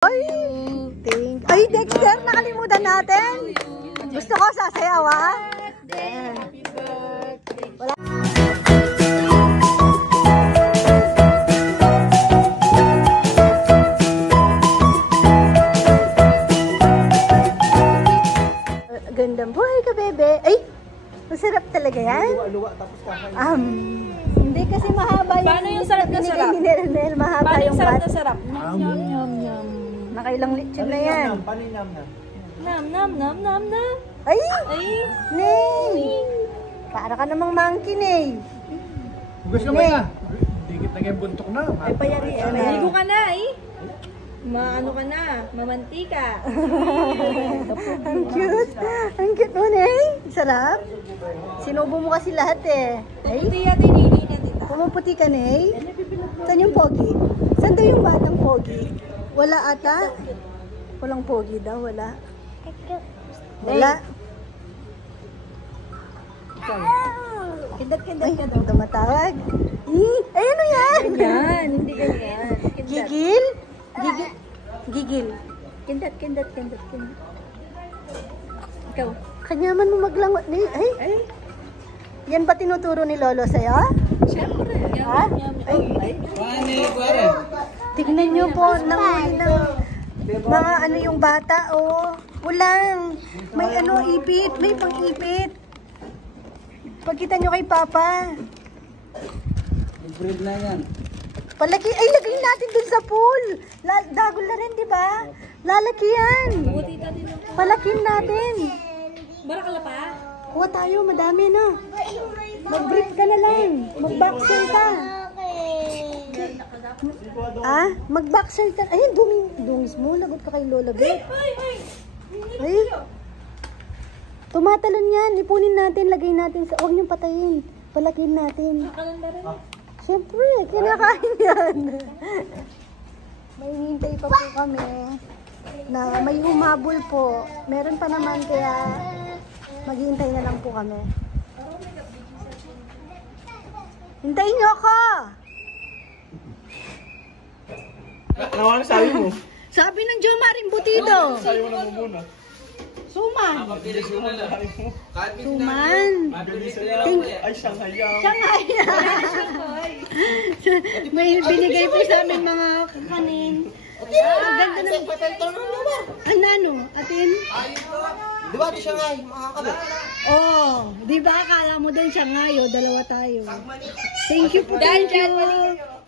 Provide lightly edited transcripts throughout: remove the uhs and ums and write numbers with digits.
Ay, Dexter, nakalimutan natin. Gusto ko sasayaw, ha? Wala. Gandang buhay ka, bebe. Ay, masarap talaga yan. Hindi kasi mahaba yung... Paano yung sarap na sarap? Mahaba paano yung sarap bat. na sarap? Yum. Nakailang lechon na yan. Nam. Ay! Ay! Ney! Para ka namang monkey, Ney. Hugas ka ba yan? Dikit na kayo buntok na. Ay, payari. Maligo ka na eh. Maano ka na, mamantika. Ang cute. Ang cute mo, Ney. Sarap. Sinubo mo kasi lahat eh. Ay, Hindi natin hindi na tita. pumuputi ka, Ney. Saan yung pogi? Saan daw yung batang pogi? Wala ata. Walang pogi daw, wala. Wala. Kindat ka daw. Tumatawag. Ay, ano yan? Yan, hindi ganyan. Gigil? Gigil. Kindat. Ikaw. Kanyaman mo maglangot. Ay. Yan ba tinuturo ni Lolo sa'yo? Siyempre. Ha? Ay. Tignan nyo po ng mga ano yung bata, oh. Ulang. May ano, ipit. May pang-ipit. Pagkita nyo kay Papa. Breed na yan. Palaki. Ay, lagay natin dun sa pool. Dagol na rin, di ba? Lalaki yan. Tita din ako. Palakin natin. Bara ka pa? Kuha tayo, madami na. Mag-brief ka na lang. Mag-boxer ka. Mag-boxer ka. Ay, dungis mo. Lagot ka kay Lola Bet. Ay. Tumatalon yan. Ipunin natin, lagay natin sa... Huwag niyong patayin. Palakin natin. Kalanda rin. Siyempre, kinakain yan. May hintay pa po kami na may humabol po. Meron pa naman kaya maghihintay na lang po kami. Hintayin niyo ako! Ano sabi mo? Sabi ng Jo Maring Butido. Sabi mo na muna. Suman. Suman. Ay, Shanghai yan. Shanghai. May binigay po sa amin mga kakanin. Ang ganda ng ano? Atin? Di ba di Shanghai? Makakabit. Oh, di ba akala mo din Shanghai, oh, dalawa tayo. Thank you po, thank you.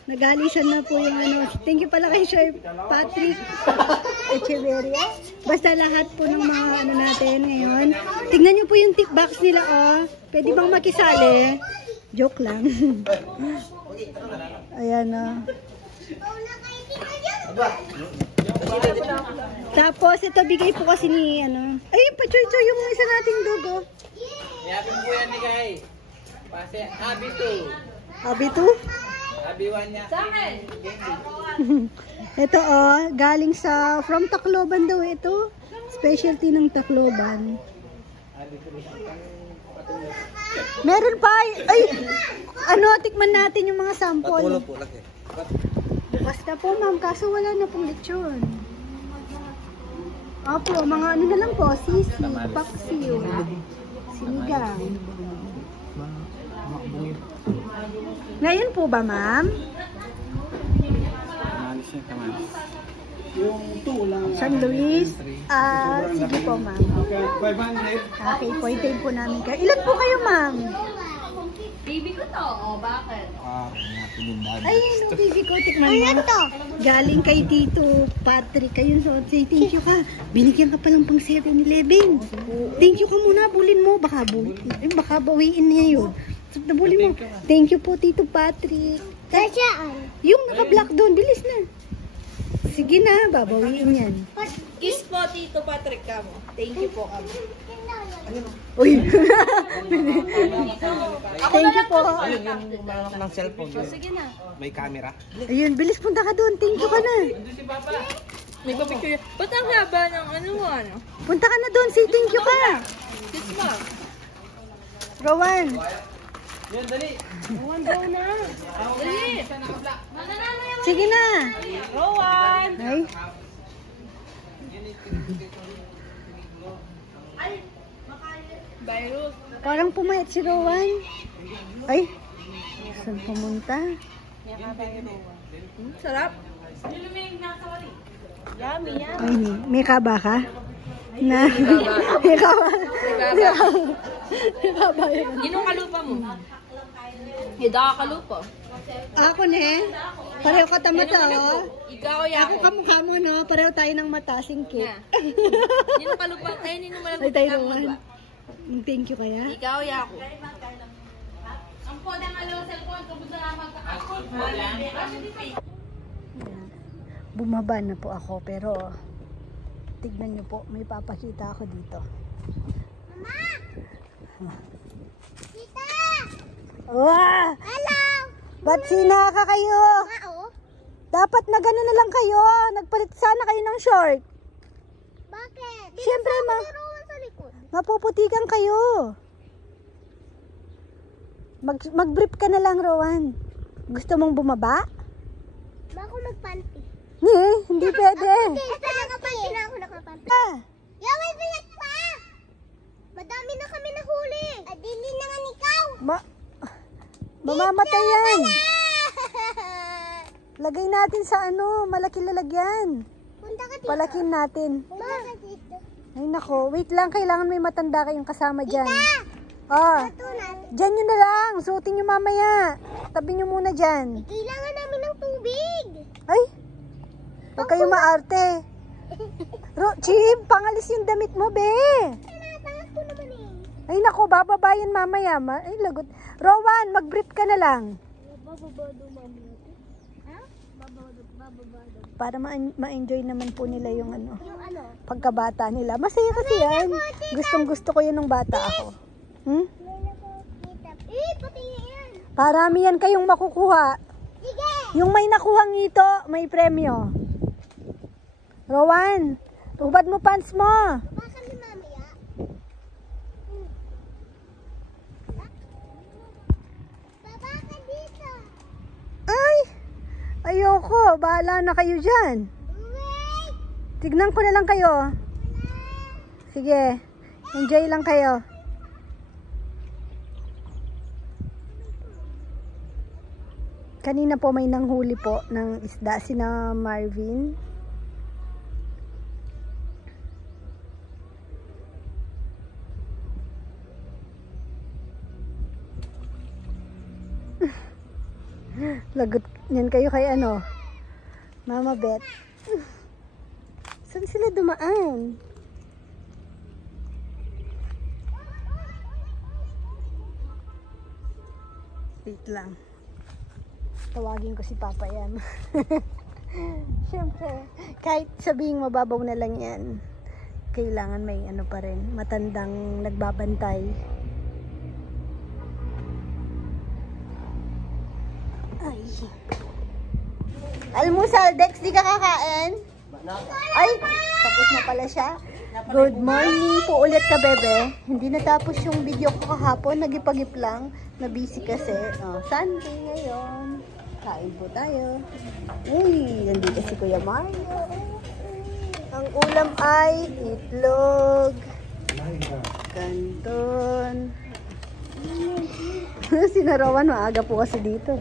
Nagalisan na po yung ano. Thank you pala kay Sir Patrick Echeverria. Basta lahat po ng mga ano natin ngayon. Tingnan nyo po yung tip box nila, oh. Pwede bang makisali? Joke lang. Ayan, oh. Tapos, ito bigay po kasi ni, ano. Ay, pa-choy-choy yung isa nating dugo. Yapin po yan ni Kay. Pase, Abi 2. Abi 2? Abi 1 niya. Sa akin. Ito galing sa from Tacloban daw ito. Specialty ng Tacloban. Meron pa. Ay, ano, tikman natin yung mga sample. Patulo po, laki. Bukas na po, ma'am. Kaso wala na pong lechon. Opo, mga ano na lang po. Sisi, paksiw, sinigang. Ngayon po ba, ma'am? Yung 2 lang. San Luis? Sige po, ma'am. Okay, 500. Okay, po, itayin po namin kayo. Ilan po kayo, ma'am? Baby ko to. O, bakit? Ay, yung baby ko, tikman mo. Ano to? Galing kay Tito Patrick. Ayun, so, say thank you ka. Binigyan ka palang pang 7-Eleven. Thank you ka muna, bulin mo. Baka bawiin niya yun. So, nabulin mo. Thank you po, Tito Patrick. Yung naka-black doon, bilis na. Sige na, babawiin yan. Kiss po, Tito Patrick ka mo. Thank you po kami. Uy! Thank you po. Ayun, yung malak ng cellphone. Sige na. May camera. Ayun, bilis punta ka doon. Thank you ka na. May papicture. Ba't ang haba ng ano? Punta ka na doon, say thank you ka. Kiss mo. Rowan. Yan, dali. Rowan daw na. Dali. Sige na. Rowan. Ay. Virus. Parang pumayat si Rowan. Ay, saan pumunta? Sarap. Yummy, yummy. Ay, may kaba ka? Na, may kaba. May kaba yun. Yun kalupa mo. Hida ka kalupa. Ako ne, pareho ka tamata, oh. Ikaw ya. Ako kamukha mo, no? Pareho tayo ng mata, singkit. Yun kalupa. Tayo nino Ay, tayo Rowan. Thank you kaya. Ikaw ya ako. Bumaba na po ako, pero tignan nyo po, may papakita ako dito. Mama! Tita! Wow! Hello! Ba't sinaka kayo? Dapat na gano'n na lang kayo. Nagpalit sana kayo ng short. Bakit? Siyempre, Sa likod. mapuputikan kayo. Mag-brief ka na lang, Rowan. Gusto mong bumaba? Bako magpanty. Hindi pwede. Basta nakapanty na ako nakapanty. Ah, Yaway, biyak pa! Madami na kami nahuli. Adili naman ikaw. mamamatay yan. Lagay natin sa malaki lalagyan. Punta ka dito. Palakin natin. Punta ka dito. Ay nako, wait lang, kailangan may matanda kayong kasama dyan. Ito natin. Dyan nyo na lang, suotin nyo mamaya. Tabi nyo muna dyan. Kailangan namin ng tubig. Ay, huwag kayo maarte. Chib, pangalis yung damit mo, be. Tinatangas ko naman eh. Ay nako, bababayan mamaya. Ay lagot. Rowan, mag-brief ka na lang. Bababado mami. Ha? Bababado. Para ma-enjoy naman po nila yung Yung ano? pagkabata nila. Masaya kasi yan. Gustong gusto ko yan nung bata ako. May nakakita. Pati yan. Parami yan kayong makukuha. Sige. Yung may nakuhang ito, may premyo. Rowan, hubad mo pants mo. Baka ni mamaya. Baba ka dito. Ay, ayoko. Bahala na kayo dyan. Wait. Tignan ko na lang kayo. Sige, enjoy lang kayo. Kanina po may nanghuli po ng isda sina Marvin. Lagot yan kayo kay Mama Beth. Saan sila dumaan? Wait lang. Tawagin ko si Papa yan. Siyempre, kahit sabihing mababaw na lang yan, kailangan may pa rin, matandang nagbabantay. Ay. Almusal, Dex, di ka kakain? Ay, tapos na pala siya. Good morning po ulit ka, bebe. Hindi natapos yung video ko kahapon, nagipagip lang. Na-busy kasi. Sunday ngayon. Kain po tayo. Uy, nandito si Kuya Mario. Ang ulam ay itlog, kanton. Sinarawan, maaga po kasi dito.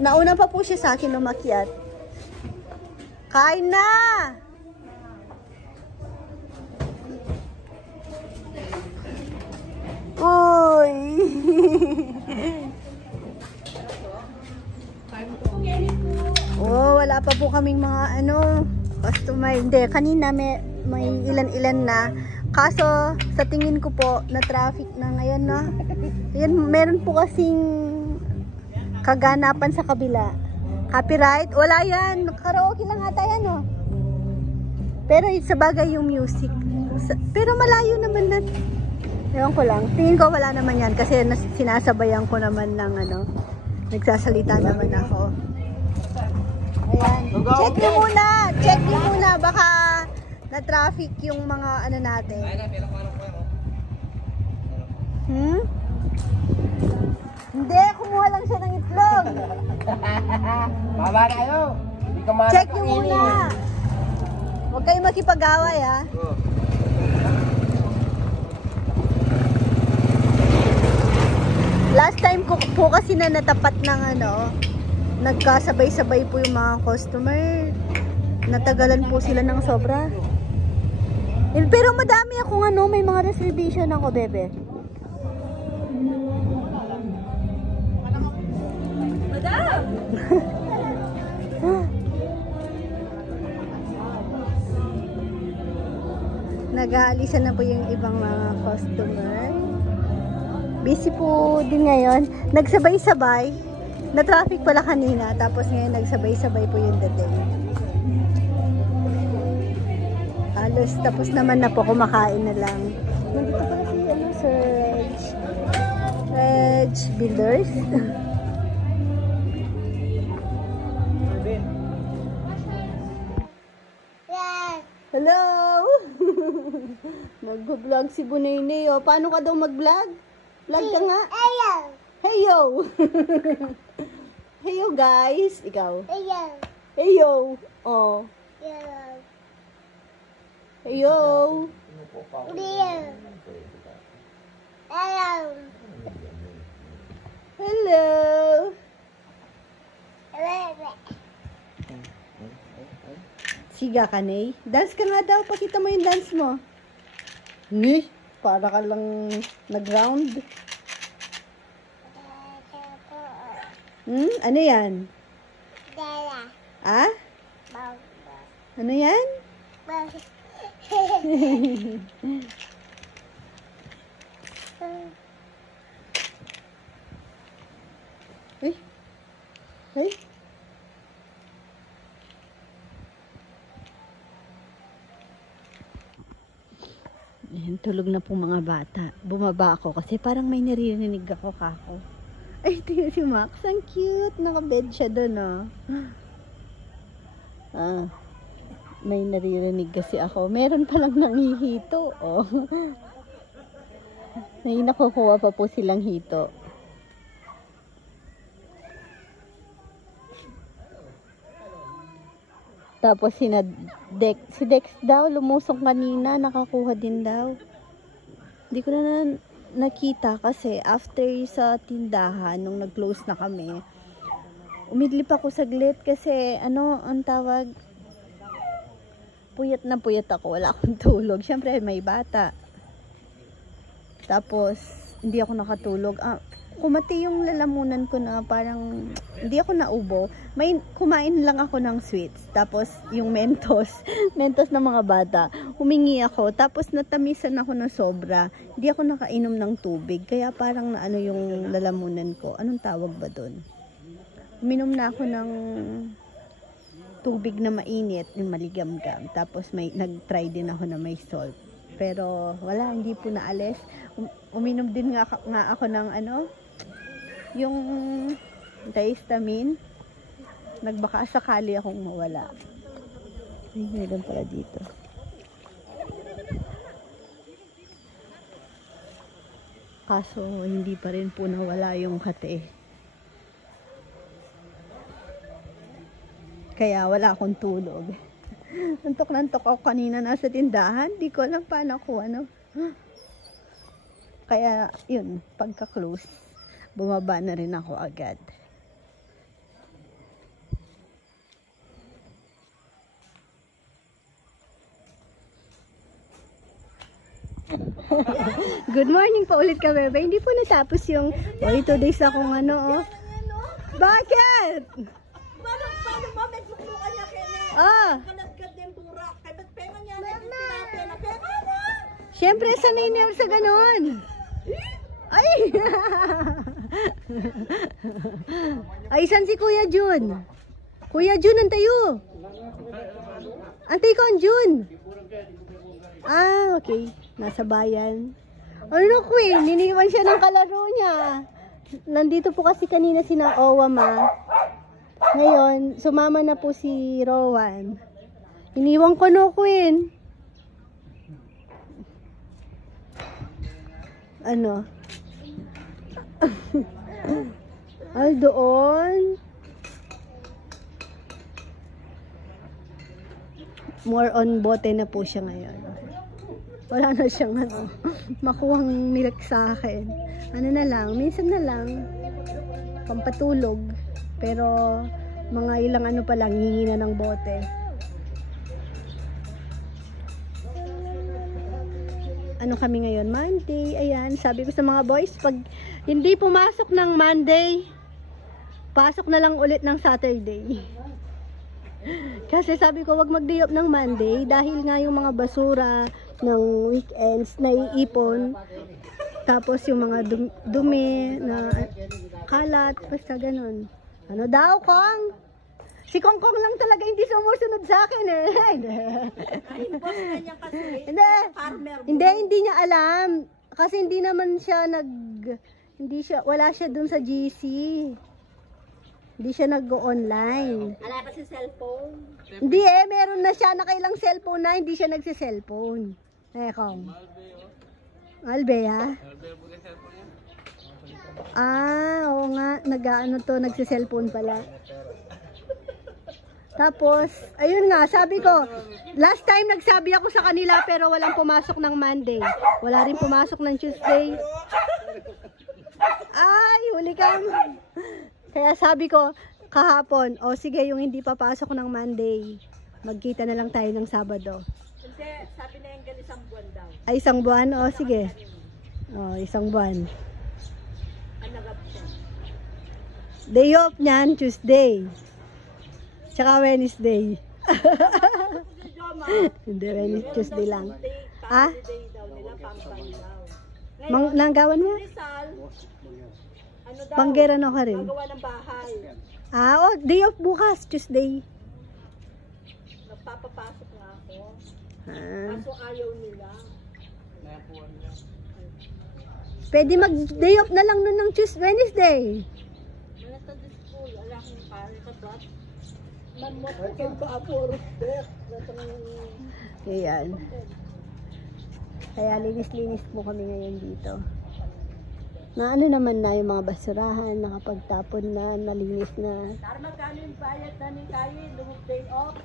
Nauna pa po siya sa akin umakyat. Kain na! Uy! Oh, wala pa po kaming mga customer. Hindi, kanina may ilan-ilan na. Kaso, sa tingin ko po, na traffic na ngayon, no? Yan, meron po kasing kaganapan sa kabila. Copyright? Wala yan. Karaoke lang ata yan, no? Pero sa bagay yung music. Pero malayo naman na. Ewan ko lang. Tingin ko wala naman yan kasi sinasabayan ko naman ng nagsasalita naman ako. Ayan. Check nyo muna. Check nyo muna. Baka na-traffic yung mga natin. Hindi. Kumuha lang siya ng itlog. Baba kayo. Check nyo muna. Huwag kayo makipag-away, ha? Last time ko po kasi na natapat ng nagkasabay-sabay po yung mga customer. Natagalan po sila ng sobra. Pero madami akong may mga reservation ako, bebe. Madam! Nag-aalisan na po yung ibang mga customer. Busy po din ngayon. Nagsabay-sabay. Na-traffic pala kanina. Tapos ngayon nagsabay-sabay po yung dating. Halos tapos naman na po. Kumakain na lang. Nandito pala si Sir Reg Builders. Hello! Nag-vlog si Bunay oh. Paano ka daw mag-vlog? Vlog ka nga? Heyo! Heyo! Heyo guys! Ikaw? Heyo! Heyo! Oh. Heyo! Hello! Siga ka, Nay. Dance ka nga daw. Pakita mo yung dance mo. Para ka lang nag-round. Ano yan? Ah? Ano yan? Uy. Uy. Ayan, tulog na pong mga bata. Bumaba ako kasi parang may naririnig ako kako. Ay, tingnan si Max. Ang cute. Nakabed siya doon, oh. May naririnig kasi ako. Meron palang nangihito, oh. May nakukuha pa po silang hito. Tapos si Dex daw, lumusong kanina, nakakuha din daw. Hindi ko na nakita kasi after sa tindahan, nung nag-close na kami, umidlip ako saglit kasi, ang tawag, puyat na puyat ako, wala akong tulog. Siyempre, may bata. Tapos, hindi ako nakatulog. Kumati yung lalamunan ko na parang hindi ako naubo. Kumain lang ako ng sweets. Tapos yung Mentos ng mga bata. Humingi ako. Tapos natamisan ako ng sobra. Hindi ako nakainom ng tubig. Kaya parang naano yung lalamunan ko. Anong tawag ba doon? Uminom na ako ng tubig na mainit, yung maligamgam. Tapos nag-try din ako na may salt. Pero wala, hindi po naalis. Uminom din nga ako ng yung histamine. Nagbaka sakali akong mawala. Ay, meron pala dito. Kaso hindi pa rin po nawala yung kate. Kaya wala akong tulog. Nantok ako kanina nasa tindahan. Di ko alam paano ako Kaya yun, pagka-close, bumaba na rin ako agad. Good morning pa ulit ka, bebe. Hindi po natapos yung 2 days akong Bakit? Paano mamit luklukan niya kene? Kalagkad din pura. Kaya ba't penga niya na yung tinapin na penga na? Siyempre, sanay na sa ganon. Ay! Ay, saan si Kuya Jun? Kuya Jun, antayo. Antay ko ang Jun. Okay. Nasa bayan. Queen? Niniwan siya ng kalaro niya. Nandito po kasi kanina sina Owa, ma. Ngayon, sumama na po si Rowan. Iniwan ko, Queen. Ay, doon. more on bote na po siya ngayon. Wala na siyang makuhang milk sa akin. Ano na lang, minsan na lang, pampatulog. Pero, mga ilang ano pa lang, hihingi na ng bote. Ano kami ngayon? Monday. Ayan, sabi ko sa mga boys, pag hindi pumasok ng Monday, pasok na lang ulit ng Saturday. Kasi sabi ko, wag mag-day off ng Monday dahil nga yung mga basura ng weekends naiipon. Tapos yung mga dumi na kalat, basta ganun. Ano daw, Kong? Si Kong Kong lang talaga hindi sumusunod sa akin eh. Ay, boss na niya kasi. Farmer. Hindi niya alam. Kasi hindi naman siya wala siya dun sa GC. Hindi siya nag-go-online. Wala pa si cellphone. Hindi meron na siya. Nakailang cellphone na, hindi siya nagsi-cellphone. Kong. Albe, ha? Oo nga. Nagsi-cellphone pala. Tapos, ayun nga, sabi ko, last time nagsabi ako sa kanila pero walang pumasok ng Monday. Wala rin pumasok ng Tuesday. Ay, huli ka. Kaya sabi ko, kahapon, sige, yung hindi papasok ng Monday, magkita na lang tayo ng Sabado. Hindi, sabi na yung isang buwan daw. Ay, isang buwan? Sige. Isang buwan. Anagap siya. Day off niyan, Tuesday. Tsaka Wednesday. Hindi, Wednesday, Tuesday lang. Ha? Nanggawan mo? Banggera na ka rin. Magawa ng bahay. Day off bukas, Tuesday. Nagpapapasok na ako. Kaso ayaw nila. Pwede mag-day off na lang nun ng Wednesday. Nasa school, wala akong pare ka dot. Manmot ko kay Bapor. Ayan. Kaya linis-linis po kami ngayon dito. Na ano naman na yung mga basurahan, nakapagtapon na, nalinis na. Para magkano yung bayad na ni Kayi, lumog day off?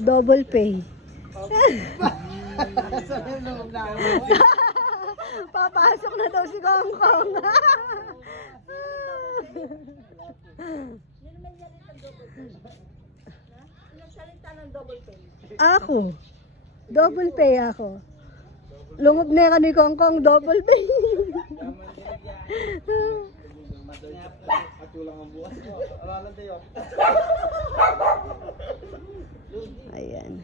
Double pay. Papasok na daw si Kong Kong. Nagsalita ng double pay. Ako. Double pay ako. Lungob na ka ni Kong Kong, double pay. Ayan.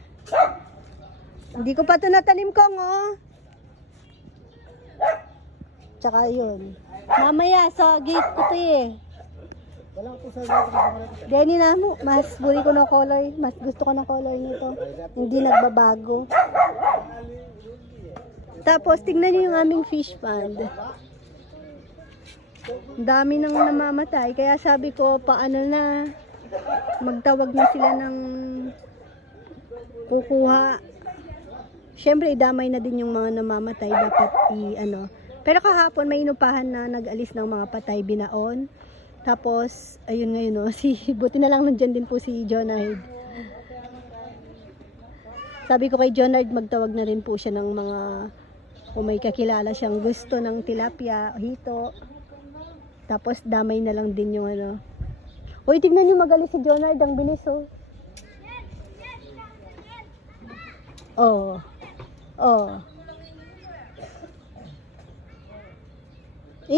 Hindi ko pa ito natanim, Kong, Tsaka yun. Mamaya sa gate ko ito eh. Denny na mo. Mas buri ko ng color. Mas gusto ko ng color nito. Hindi nagbabago. Tapos tignan nyo yung aming fish pond. Ang dami nang namamatay. Kaya sabi ko, paano na, magtawag na sila ng kukuha. Siyempre, idamay na din yung mga namamatay. Dapat Pero kahapon may inupahan na nag-alis ng mga patay binaon. Tapos, ayun ngayon buti na lang nandyan din po si Jonard. Sabi ko kay Jonard, magtawag na rin po siya ng mga, kung may kakilala siyang gusto ng tilapia, hito. Tapos damay na lang din yung Uy, tignan nyo magalis si Jonard, ang bilis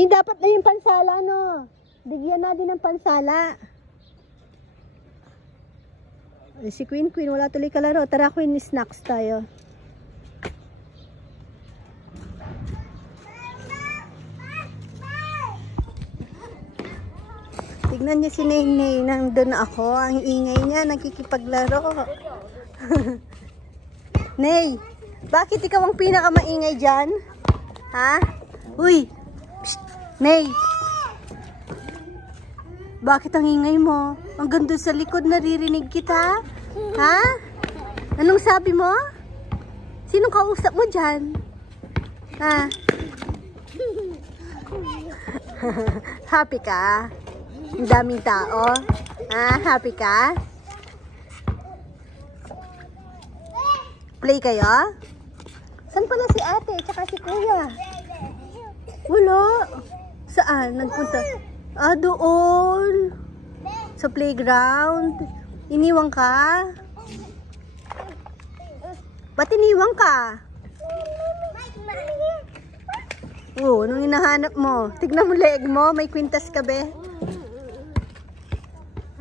dapat na yung pansala, Bigyan natin ng pansala. Si Queen, wala tuloy kalaro. Tara, Queen, snacks tayo. Tignan niyo si Ney, nandun ako. Ang ingay niya, nagkikipaglaro. Ney, bakit ikaw ang pinakamaingay dyan? Ha? Uy! Psst, Ney! Bakit ang ingay mo? Ang ganda sa likod, naririnig kita. Ha? Anong sabi mo? Sinong kausap mo dyan? Ha? Happy ka? Ang daming tao? Ha? Happy ka? Play kayo? Saan pala si ate? Tsaka si kuya? Wala. Saan? Nagpunta? Ah, doon. Sa playground. Iniwang ka? Ba't iniwang ka? Oo, anong hinahanap mo? Tignan mo leeg mo, may kwintas ka be.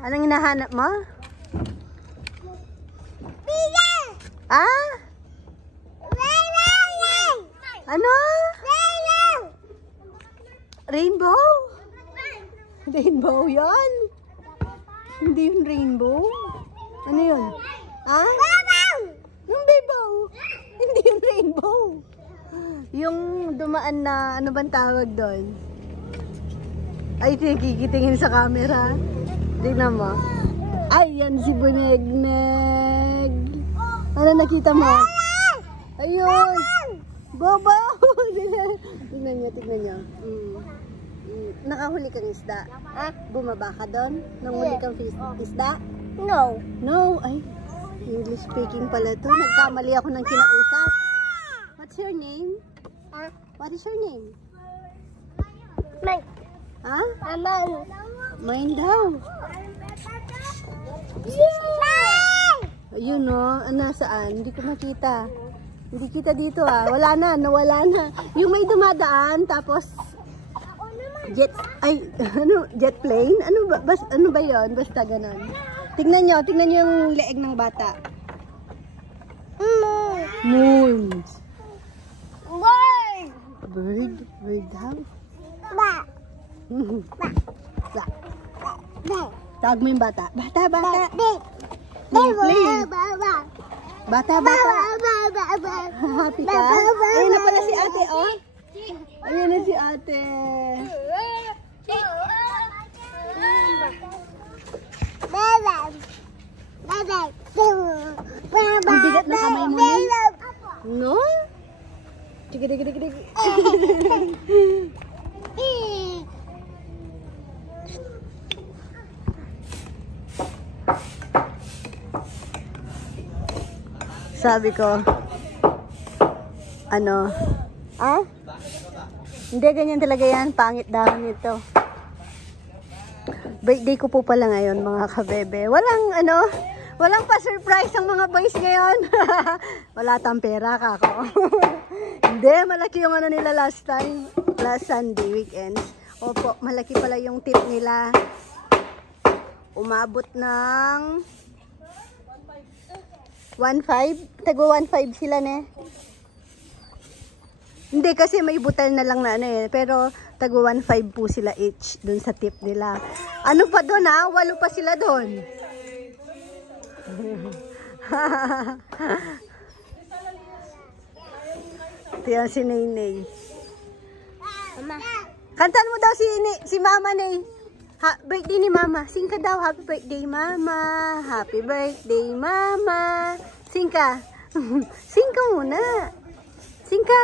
Anong hinahanap mo? Ah? Ano? Rainbow? Rainbow yan? Hindi yun rainbow? Ano yun? Ah? Yung rainbow? Hindi yung rainbow. Yung dumaan na, ano bang tawag doon? Ay, nakikitingin sa camera. Tignan mo. Ay, yan si Bunegneg. Ano nakita mo? Ayun. Bobo! Tignan nyo. Nakahuli kang isda. Bumaba ka doon? Nanghuli kang isda? No. No. Ay, English speaking pala to. Nagkamali ako ng kinausap. What's your name? What is your name? Mine. Ha? Aman. Mine daw. Ayun no, nasaan? Hindi ko makita. Hindi kita dito ah. Wala na, nawala na. Yung may dumadaan, tapos jet, ay, ano, jet plane? Ano ba yun? Basta ganun. Tignan nyo yung leeg ng bata. Moon. Bird? Bird daw? Tawag mo yung bata. Bata. Play. Bata. Happy ka? Ayun na pala si ate, oh. Ayun na si ate. Ang bigat ng kamay mo na. No? Dig. Sabi ko, ano? Ah? Hindi, ganyan talaga yan. Pangit dahon nito. Birthday ko po pala ngayon, mga kabebe. Walang pa-surprise ang mga boys ngayon. Wala tang pera ka ako. Hindi, malaki yung ano nila last time. Last Sunday, weekends. Opo, malaki pala yung tip nila. Umabot ng 1.5? Tago 1.5 sila ne. Hindi kasi may butal na lang na ano eh. Pero tago 1.5 po sila each dun sa tip nila. Ano pa dun ha? 8 pa sila dun. Tiyan si Naynay. Kantan mo daw si Mama Nay. Birthday ni Mama. Sing ka daw. Happy birthday, Mama. Happy birthday, Mama. Sing ka. Sing ka muna. Sing ka.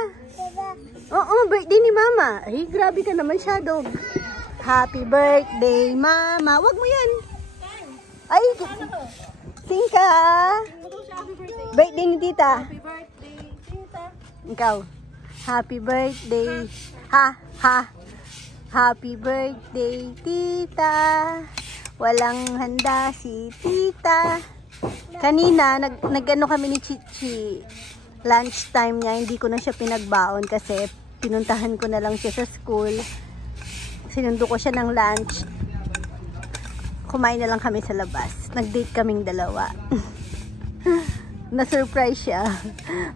Oo, birthday ni Mama. Ay, grabe ka naman siya, dog. Happy birthday, Mama. Wag mo yan. Ay, sing ka. Birthday ni Tita. Happy birthday, Tita. Ikaw. Happy birthday. Happy birthday, Tita. Walang handa si Tita. Kanina, nag-ano kami ni Chichi. Lunch time niya, hindi ko na siya pinagbaon kasi pinuntahan ko na lang siya sa school. Sinundo ko siya ng lunch. Kumain na lang kami sa labas. Nag-date kaming dalawa. Na-surprise siya.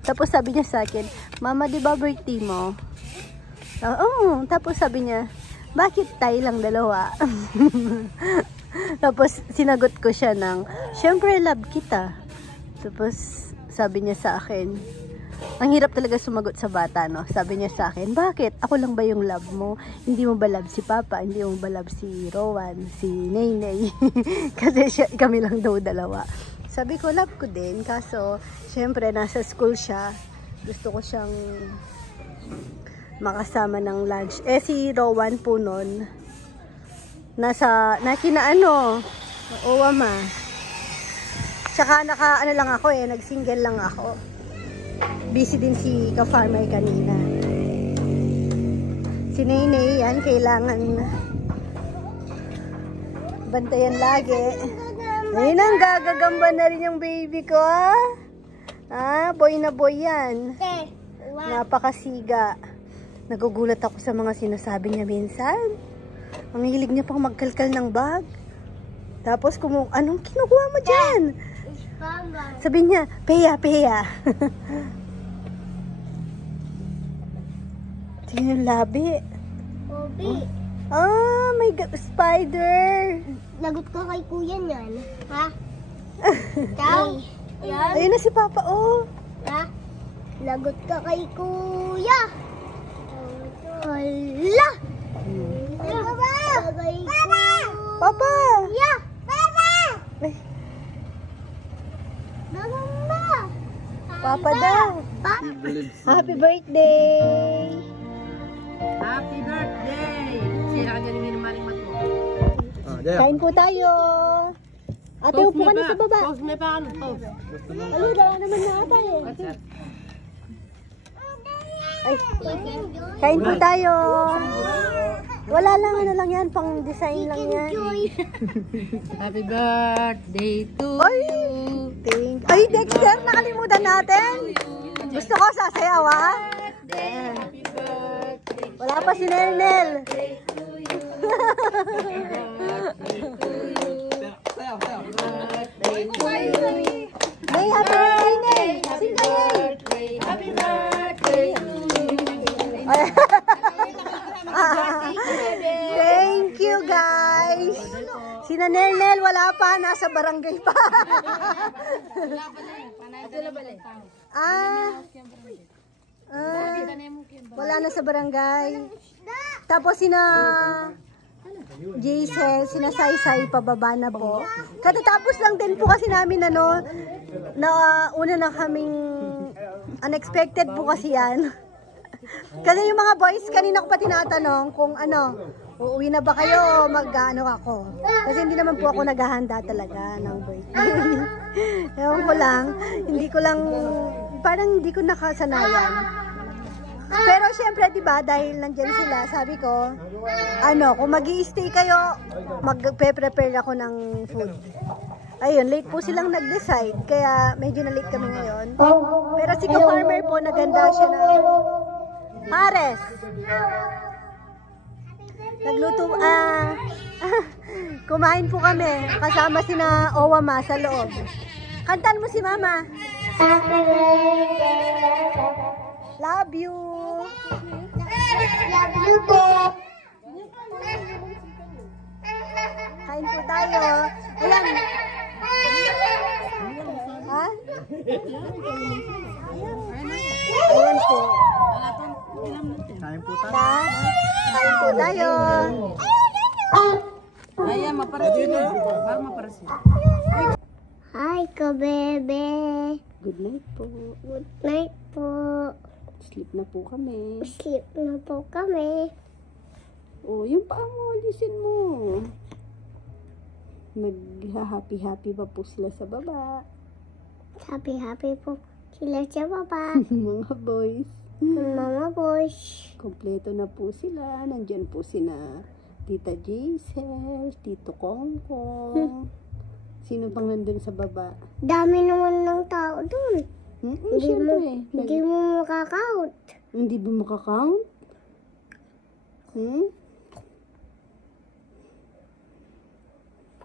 Tapos sabi niya sa akin, Mama, di ba birthday mo? Oo. Tapos sabi niya, bakit tayo lang dalawa? Tapos sinagot ko siya ng, syempre love kita. Tapos sabi niya sa akin, ang hirap talaga sumagot sa bata, no? Sabi niya sa akin, bakit? Ako lang ba yung love mo? Hindi mo ba love si Papa? Hindi mo ba love si Rowan? Si Naynay? Kasi kami lang daw dalawa. Sabi ko, love ko din. Kaso, syempre, nasa school siya. Gusto ko siyang makasama ng lunch. Eh, si Rowan po nun, nakinaano, Tsaka ano lang ako nag-single lang ako. Busy din si ka-farmer kanina. Si Nene, yan, kailangan bantayan lagi. Ayun ang gagagamba na rin yung baby ko, ah. Ah, boy na boy yan. Napakasiga. Nagugulat ako sa mga sinasabi niya minsan. Ang hilig niya pang magkalkal ng bag. Tapos anong kinukuha mo dyan? Sabi niya, peya, peya. Tingnan yung labi. Obi. Ah, may spider. Lagot ka kay kuya niyan. Ha? Ikaw? Yan? Ayun na si Papa, oh. Ha? Lagot ka kay kuya. Hala! Papa! Papa! Papa! Kuya! Papa! Ay, Mama! Papa daw. Happy birthday! Happy birthday! Sira ka dyan yung minamaling mato. Kain po tayo. Ate, upo ka na sa baba. Pause mo pa ano? Pause. Ano, wala naman na ata eh. Ay, kain po tayo. Wala lang, ano lang yan, pang design lang yan. Happy birthday to Ay, ay, Dexter, nakalimutan natin. Gusto ko sasayaw, ha? Wala pa si Nel. May happy birthday, Nel. Sing kayo. Happy birthday to Thank you, guys. Si Nel wala pa, nasa barangay pa. Wala na sa barangay. Tapos Jaisel, sinasaysay pababa na po. Katatapos lang din po kasi namin na una na kaming unexpected po kasi yan. Kasi yung mga boys, kanina ko pa tinatanong kung uuwi na ba kayo o mag-ano ako. Kasi hindi naman po ako naghahanda talaga ng birthday. Ewan ko lang, parang hindi ko nakasanayan. Pero syempre, diba, dahil nandyan sila, sabi ko, kung mag-i-stay kayo, magpe-prepare ako ng food. Ayun, late po silang nag-decide, kaya medyo na late kami ngayon. Pero si ka-farmer po, naganda siya na pares. Nagluto, kumain po kami, kasama sina Owama sa loob. Kantan mo si Mama. Love you. Love you too. Kain po tayo. Ayan. Ha? Ayan po. Kain po tayo. Kain po tayo. Ayan, maparasin na. Bago maparasin. Hi, ka-bebe. Good night po. Good night po. Sleep na po kami. Sleep na po kami. Oh, yung paa mo, alisin mo. Nag-happy-happy pa po sila sa baba. Happy po sila sa baba. Mga boys. Mga boys. Kompleto na po sila. Nandyan po sina Tita Jaisel, Tito Kongkong. Sino pang nandun sa baba? Dami naman ng tao dun. Hindi mo makakount. Hindi ba makakount?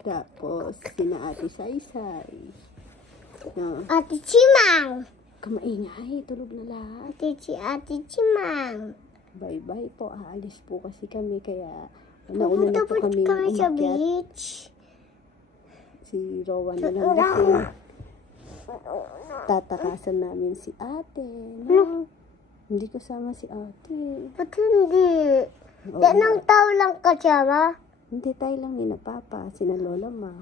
Tapos, sina Ate Saysay. Ate Chimang. Kamaingay, tulog na lahat. Ate Chimang. Bye-bye po. Aalis po kasi kami, kaya nauna na po kami sa umakyat. beach. Si Rowan na lang kasi tatakasan namin si ate. No? Hindi kasama si ate. Ba't hindi? Ng tao lang kasama? Hindi, tayo lang ni na Papa, sina Lola Ma,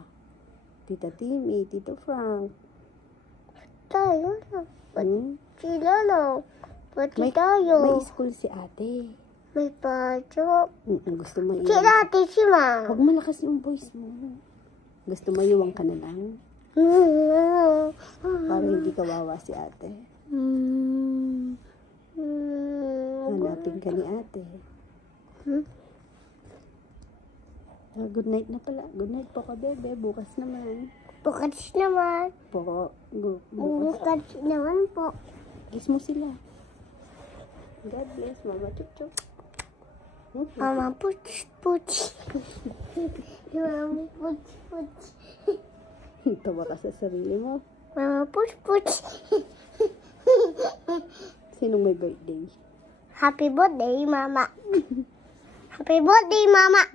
Tita Timmy, Tito Frank. Tayo lang. Sila lang. Pati May tayo. school si ate. May pasok. Gusto mo Sila Ate Chimang. Huwag malakas yung voice mo. Gusto mo iwang ka na lang? Para hindi kawawa si ate. shopping ka ni ate. Good night na pala. Good night po ka, bebe. Bukas naman. Bukas naman. Po. Bukas naman po. Kiss mo sila. God bless, Mama Chup-Chup. Mama puch-puch. Mama puch-puch. Tawa ka sa sarili mo. Mama puch-puch. Sinong may birthday? Happy birthday, Mama. Happy birthday, Mama.